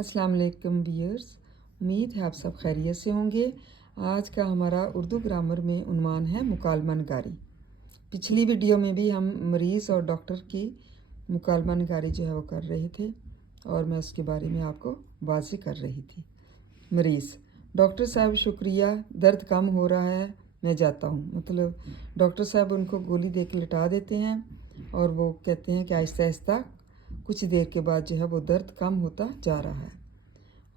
अस्सलाम वालेकुम व्यूअर्स, उम्मीद है आप सब खैरियत से होंगे। आज का हमारा उर्दू ग्रामर में उन्वान है मुकालमा नगारी। पिछली वीडियो में भी हम मरीज़ और डॉक्टर की मुकालमा नगारी जो है वो कर रहे थे और मैं उसके बारे में आपको वाज़ेह कर रही थी। मरीज़: डॉक्टर साहब शुक्रिया, दर्द कम हो रहा है, मैं जाता हूँ। मतलब डॉक्टर साहब उनको गोली दे के लिटा देते हैं और वो कहते हैं कि आहिस्ता आहिस्ता कुछ देर के बाद जो है वो दर्द कम होता जा रहा है।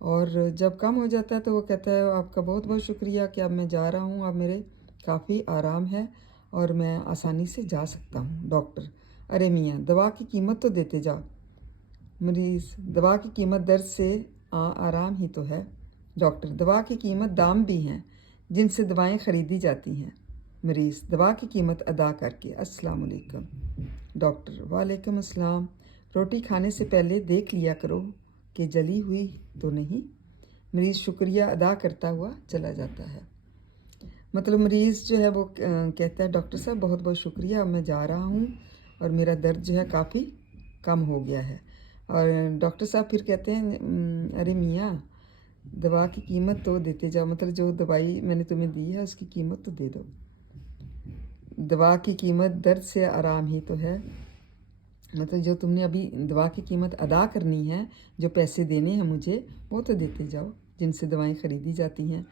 और जब कम हो जाता है तो वो कहता है आपका बहुत बहुत शुक्रिया कि अब मैं जा रहा हूँ, अब मेरे काफ़ी आराम है और मैं आसानी से जा सकता हूँ। डॉक्टर: अरे मियाँ, दवा की कीमत तो देते जाओ। मरीज़: दवा की कीमत दर्द से आराम ही तो है। डॉक्टर: दवा की कीमत दाम भी हैं जिनसे दवाएं ख़रीदी जाती हैं। मरीज़: दवा की कीमत अदा करके। अस्सलाम वालेकुम। डॉक्टर: वालेकुम अस्सलाम। रोटी खाने से पहले देख लिया करो कि जली हुई तो नहीं। मरीज़ शुक्रिया अदा करता हुआ चला जाता है। मतलब मरीज़ जो है वो कहता है डॉक्टर साहब बहुत बहुत शुक्रिया, अब मैं जा रहा हूँ और मेरा दर्द जो है काफ़ी कम हो गया है। और डॉक्टर साहब फिर कहते हैं अरे मियाँ, दवा की कीमत तो देते जाओ। मतलब जो दवाई मैंने तुम्हें दी है उसकी कीमत तो दे दो। दवा की कीमत दर्द से आराम ही तो है। मतलब जो तुमने अभी दवा की कीमत अदा करनी है, जो पैसे देने हैं मुझे, वो तो देते जाओ जिनसे दवाएं ख़रीदी जाती हैं।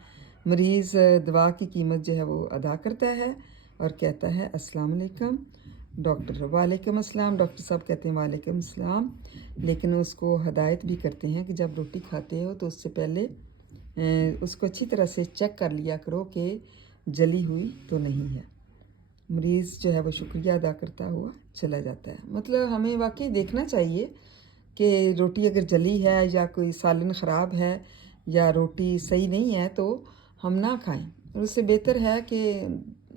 मरीज़ दवा की कीमत जो है वो अदा करता है और कहता है अस्सलाम वालेकुम। डॉक्टर: वालेकुम अस्सलाम। डॉक्टर साहब कहते हैं वालेकुम अस्सलाम, लेकिन उसको हदायत भी करते हैं कि जब रोटी खाते हो तो उससे पहले उसको अच्छी तरह से चेक कर लिया करो कि जली हुई तो नहीं है। मरीज़ जो है वो शुक्रिया अदा करता हुआ चला जाता है। मतलब हमें वाकई देखना चाहिए कि रोटी अगर जली है या कोई सालन ख़राब है या रोटी सही नहीं है तो हम ना खाएं। और उससे बेहतर है कि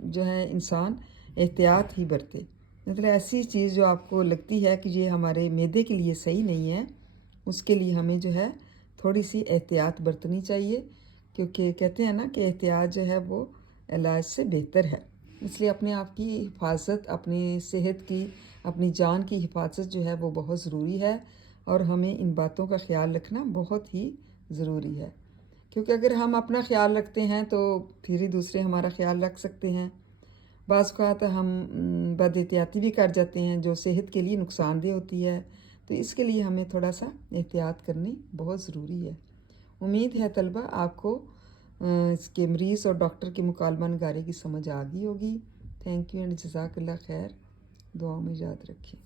जो है इंसान एहतियात ही बरते। मतलब ऐसी चीज़ जो आपको लगती है कि ये हमारे मैदे के लिए सही नहीं है, उसके लिए हमें जो है थोड़ी सी एहतियात बरतनी चाहिए, क्योंकि कहते हैं ना कि एहतियात जो है वो इलाज से बेहतर है। इसलिए अपने आप की हिफाजत, अपनी सेहत की, अपनी जान की हिफाजत जो है वो बहुत ज़रूरी है और हमें इन बातों का ख्याल रखना बहुत ही ज़रूरी है। क्योंकि अगर हम अपना ख्याल रखते हैं तो फिर ही दूसरे हमारा ख्याल रख सकते हैं। बाज़ औक़ात हम बदएहतियाती भी कर जाते हैं जो सेहत के लिए नुकसानदेह होती है, तो इसके लिए हमें थोड़ा सा एहतियात करनी बहुत ज़रूरी है। उम्मीद है तलबा आपको इसके मरीज़ और डॉक्टर के मुकालमा नगारे की समझ आ गई होगी। थैंक यू एंड जज़ाकल्लाह खैर। दुआओं में याद रखें।